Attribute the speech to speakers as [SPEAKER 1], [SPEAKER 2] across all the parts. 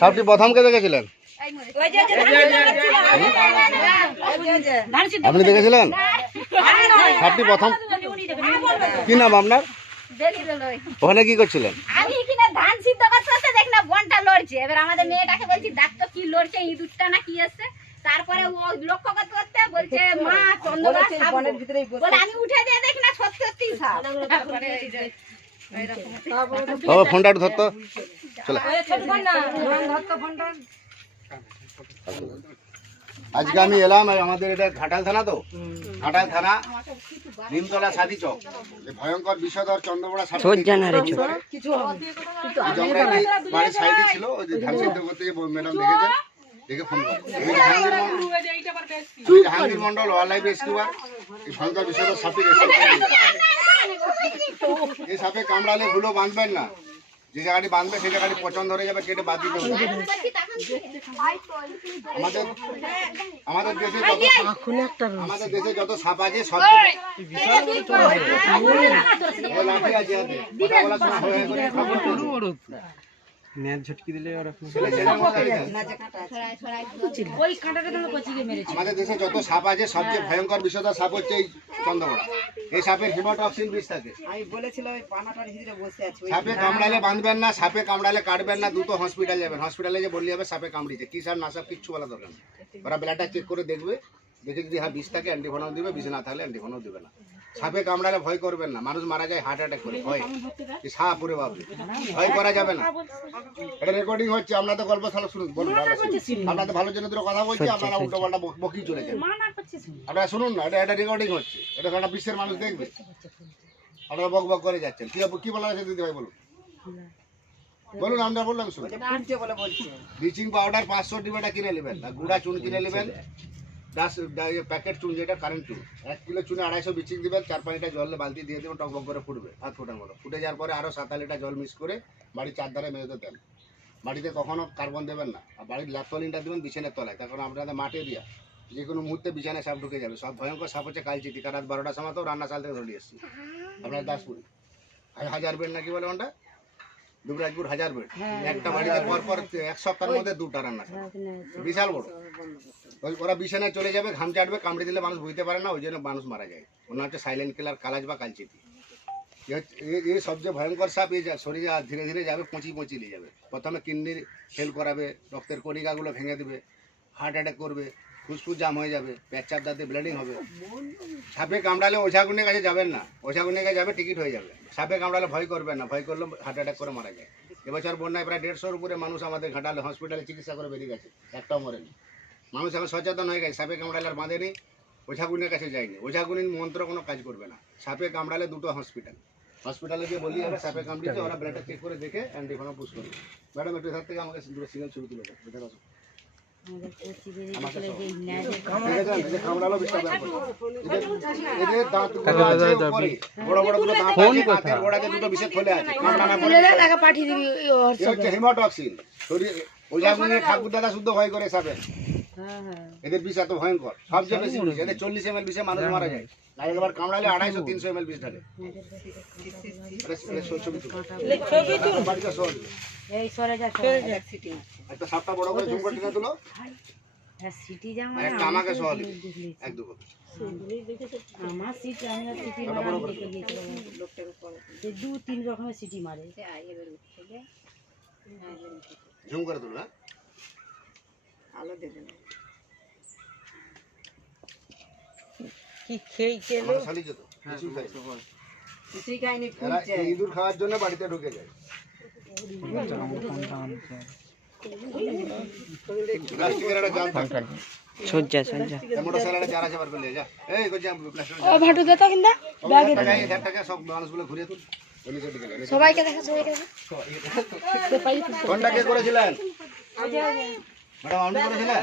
[SPEAKER 1] সাপটি প্রথমকে দেখেছিলেন
[SPEAKER 2] ওই যে যে ধান সিদ্ধ
[SPEAKER 1] আপনি দেখেছিলেন? সাপটি প্রথম? কি নাম আপনার? ওখানে কি করছিলেন?
[SPEAKER 2] আমি এখানে ধান সিদ্ধ করতে করতে না বনটা লড়ছে। এবার আমাদের মেয়েটাকে বলছি দেখ তো কি লড়ছে ইঁদুরটা না কি এসছে? তারপরে ও লক্ষ্য করতে করতে বলছে মা চন্দ্রবা সাপ বলে আমি উঠে দিয়ে দেখি না সত্যি সত্যি সাপ। তারপরে
[SPEAKER 1] ফোনটা ধরতো। চলে আজকে আমি এলাম আমাদের এটা ঘাটাল থানা তো ঘাটাল থানা নিমতলা সাদি চক ভয়ঙ্কর বিষধর চন্দ্রপড়া বাড়ির সাইডে ছিল ওই যে ধান সিদ্ধ করতে ম্যাডাম দেখেছে দেখে ফোন করে জাহাঙ্গীর মন্ডল আমি জাহাঙ্গীর মন্ডল ওয়াইল্ড লাইফ রেস্কিউয়ার এই ভয়ঙ্কর বিষধর সাপে এই সাপে কামড়ালে ভুলো বাঁধবেন না যে জায়গাটি বাঁধবে সেই জায়গাটি পচন ধরে যাবে কেটে বাদ দিতে হবে আমাদের আমাদের দেশে যত আমাদের দেশে যত সাপ আছে সব লাঠি আছে হাতে কথা হয়ে হয়ে করে খবর করবে। ছেলে ছেলের মতো দাঁড়িয়ে আছে। আমাদের দেশে যত সাপ আছে সবচেয়ে ভয়ঙ্কর বিষধর সাপ হচ্ছে এই চন্দ্রবড়া এই সাপের হিমোটক্সিন বিষ থাকে।
[SPEAKER 3] আমি বলেছিলাম ওই পানাটার ভিতরে বসে আছে
[SPEAKER 1] সাপে কামড়ালে বাঁধবেন না সাপে কামড়ালে কাটবেন না দ্রুত হসপিটাল যাবেন। হসপিটালে যে বললি হবে সাপে কামড়িছে কি সাপ না সাপ কিচ্ছু বলা দরকার ওরা ব্লাডটা চেক করে দেখবে। দেখে যদি হ্যাঁ বিষ থাকে অ্যান্টিভনম দিবে বিষ না থাকলে অ্যান্টিভনম দিবে না। সাপে কামড়ালে ভয় করবেন না মানুষ মারা যায় হার্ট অ্যাটাক করে ভয়। কি সাপ পুরে বাবু ভয় করা যাবে না। এটা রেকর্ডিং হচ্ছে আমরা তো গল্প শালা শুনুন বলুন আমরা তো ভালো জন্য দুটো কথা বলছি আপনারা উল্টো পাল্টা বকি চলেছেন আপনারা শুনুন না এটা এটা রেকর্ডিং হচ্ছে। এটা সারা বিশ্বের মানুষ দেখবে। আপনারা বক বক করে যাচ্ছেন। কি কি বলা আছে দিদি ভাই বলুন। বলুন আমরা বললাম শুনুন। ব্লিচিং পাউডার পাঁচশো ডিবাটা কিনে নেবেন আর গুঁড়া চুন কিনে নেবেন। দশ প্যাকেট চুন যেটা কারেন্ট চুন এক কিলো চুনে আড়াইশো ব্লিচিং দিবেন চার পাঁচটা জলে বালতি দিয়ে দেবেন টকবক করে ফুটবে হাত ফোটার মতো ফুটে যাওয়ার পরে আরও সাত লিটার জল মিক্স করে বাড়ির চারধারে মেঝেতে দেন বাড়িতে কখনো কার্বন দেবেন না। আর বাড়ির ল্যাপটলিনটা দেবেন বিছানের তলায়। তার কারণ আপনাদের মাঠে দিয়া যে কোনো মুহূর্তে বিছানায় সাপ ঢুকে যাবে। সব ভয়ঙ্কর সাপ হচ্ছে কালচিতি কারণ রাত বারোটার সময় তো রান্না চাল থেকে ধরে এসেছি। আপনার দাসপুরি। আর হাজার বেড নাকি বলে ওটা? দুবরাজপুর হাজার বেড। একটা বাড়িতে পর পর এক সপ্তাহের মধ্যে দুটা রান্না বিশাল বড়। ওই ওরা বিছানায় চলে যাবে ঘাম চাটবে কামড়ে দিলে মানুষ বুঝতে পারে না ওই জন্য মানুষ মারা যায়। ওনার হচ্ছে সাইলেন্ট কিলার কালাজ বা কালচিতি এ হচ্ছে- এ- এ সবচেয়ে ভয়ঙ্কর সাপ এই শরীরে ধীরে ধীরে যাবে পচি পচি নিয়ে যাবে। প্রথমে কিডনির ফেল করাবে রক্তের কণিকাগুলো ভেঙে দেবে হার্ট অ্যাটাক করবে ফুসফুস জাম হয়ে যাবে পেচ্ছাপ দাঁতে ব্লিডিং হবে। সাপে কামড়ালে ওঝাগুনের কাছে যাবেন না, ওঝাগুনের কাছে যাবে টিকিট হয়ে যাবে। সাপে কামড়ালে ভয় করবেন না, ভয় করলে হার্ট অ্যাটাক করে মারা যায়। এবছর বন্যায় প্রায় দেড়শোর উপরে মানুষ আমাদের ঘাটালে হসপিটালে চিকিৎসা করে বেরিয়ে গেছে, একটাও মরেনি। মানুষ এখন সচেতন হয়ে গেছে, সাপে কামড়ালে আর বাঁধেনি ওঝাগুনের কাছে যায়নি। ওঝাগুনির মন্ত্র কোনো কাজ করবে না। সাপে কামড়ালে দুটো হসপিটাল হসপিটালে গিয়ে বলি হবে সাপে কামড়িয়েছে, ওরা ব্লাডটা চেক করে দেখে অ্যান্টিফোনা পুশ করবে। ম্যাডাম, একটু এধার থেকে আমাকে সিঙ্গেল ছবি তুলে দেন হেমাটক্সিন। ঠাকুর দাদা শুদ্ধ ভয় করে সাপের। এদের বিষ এত ভয়ঙ্কর। সবচেয়ে বেশি বিষ। এদের চল্লিশ এম এল বিষে মানুষ মারা যায়। একবার কামড়ালে আড়াইশো তিনশো এম এল বিষ ঢালে। এটা- এটা ছবি তুলো। বাড়িতে সহজ।
[SPEAKER 2] এই সরে যা
[SPEAKER 1] একটা সাপটা বড় করে ঝুম করে টেনে তুলো।
[SPEAKER 2] সিটি জামা
[SPEAKER 1] একটা আমাকে সহ এক দু কপি
[SPEAKER 2] আমার সিট আমি আর সিটি
[SPEAKER 1] একটা বড় করে
[SPEAKER 2] যে দু তিন রকমের সিটি মারে।
[SPEAKER 1] ঝুম করে তুলো হ্যাঁ?
[SPEAKER 3] আলো দেবেন
[SPEAKER 1] আমার শালি যেত কিছুই খায়।
[SPEAKER 3] কিছুই খাইনি
[SPEAKER 1] এই ইঁদুর খাওয়ার জন্য বাড়িতে ঢুকে যায়। প্লাস্টিকের একটা জাল থাকে
[SPEAKER 4] সজ্জা সজ্জা
[SPEAKER 1] মোটর সাইকেলে যারা যাবার করলে যা এই কই যা প্লাস্টিকের ও ভাটু দে তো কিনা ব্যাগে টাকা এই টাকা সব মানুষগুলো ঘুরিয়ে তুল ওই নিচে দিকে লাগে।
[SPEAKER 2] সবাইকে দেখা সবাইকে দেখা।
[SPEAKER 1] কোনটা কে করেছিলেন? ম্যাডাম আপনি করেছিলেন?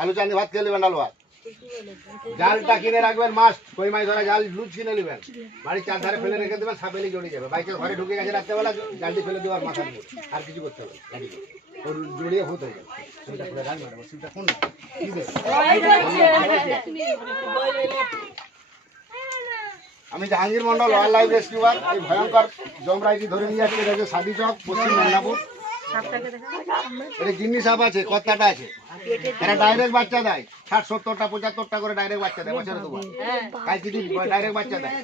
[SPEAKER 1] আলু চান্দি ভাত খেয়ে নেবেন আলু ভাত? জালটা কিনে রাখবেন মাছ কই মাছ ধরা জাল, লুজ কিনে নেবেন। বাড়ির চার ধারে ফেলে রেখে দেবেন, সাপেলি জড়িয়ে যাবে। বাইকের ঘরে ঢুকে গেছে রাত্রেবেলা, জালটি ফেলে দেওয়ার মাথার উপর আর কিছু করতে হবে গাড়িতে। জড়িয়ে ভূত হয়ে যাবে কোন আমি Jahangir Mondal wildlife rescuer ভয়ঙ্কর জমরাইটি ধরে নিয়ে যাচ্ছে সাদি চক, পশ্চিম মেদিনীপুর। এটা গিন্নি সাপ আছে কত্তাটা আছে। এরা ডাইরেক্ট বাচ্চা দেয়। ষাট সত্তরটা পঁচাত্তরটা করে ডাইরেক্ট বাচ্চা দেয় বছরে দুবার। কাল কিছু ডাইরেক্ট বাচ্চা দেয়।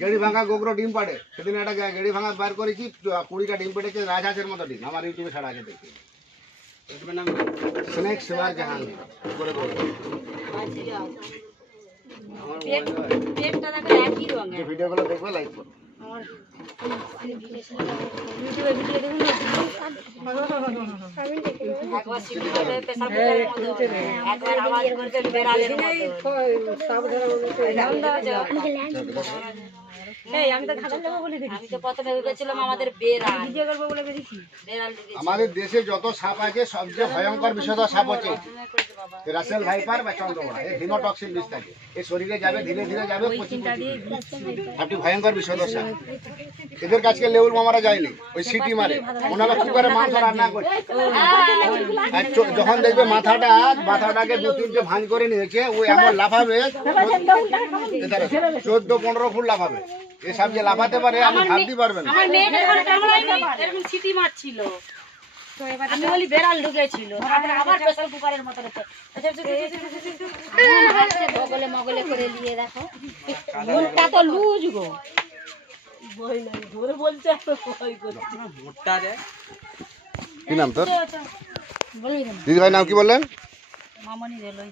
[SPEAKER 1] গেড়ি ভাঙা গোগরো ডিম পাড়ে। সেদিন একটা গেড়ি ভাঙা বার করেছি কুড়িটা ডিম পেড়েছে রাজহাঁসের মতো ডিম। আমার ইউটিউবে ছাড়া আছে দেখি স্নেক সেবার জাহাঙ্গীর করে করে আমার মোবাইলে
[SPEAKER 4] পেটটা দেখো একই রঙের।
[SPEAKER 1] যে ভিডিওগুলো দেখবে লাইক করো।
[SPEAKER 4] একবার সিটি করে প্রেসার কুকারের মতো একবার আওয়াজ করছে বেড়ালের মতো এই আমি তো ঘাটাল দেবো বলে আমি তো প্রথমে ভেবেছিলাম আমাদের বেড়াল। ভিডিও করব বলে বেরিয়েছি বেড়াল
[SPEAKER 1] আমাদের দেশে যত সাপ আছে সবচেয়ে ভয়ঙ্কর বিষধর সাপ হচ্ছে রাসেল ভাইপার বা চন্দ্রমোড়া এই হিমোটক্সিন বিষ থাকে। এই শরীরে যাবে ধীরে ধীরে যাবে পচি ভয়ঙ্কর বিষধর সাপ। এদের কাছে লেবুর মামারা যায়নি ওই সিটি মারে। ওনারা কুকারে মাংস রান্না আর যখন দেখবে মাথাটা মাথাটাকে দু তিনটে ভাঁজ করে নিয়েছে ও এমন লাফাবে চোদ্দ পনেরো ফুট লাফাবে। এসব যে লাফাতে পারে আমি ভাবতে পারবেন না।
[SPEAKER 4] আমার মেয়েটা যখন কামড়ায়নি, এরকম সিটি মারছিল। আমি বলি বেড়াল ঢুকেছিল। তারপরে আবার প্রেসার কুকারের মতো রেখে
[SPEAKER 2] হাসছে মগলে করে নিয়ে দেখো। মুখটা তো লুজ গো।
[SPEAKER 1] কি নাম তোর?
[SPEAKER 2] না
[SPEAKER 1] দিদি ভাই নাম কি বললেন?
[SPEAKER 4] মামনি রেলই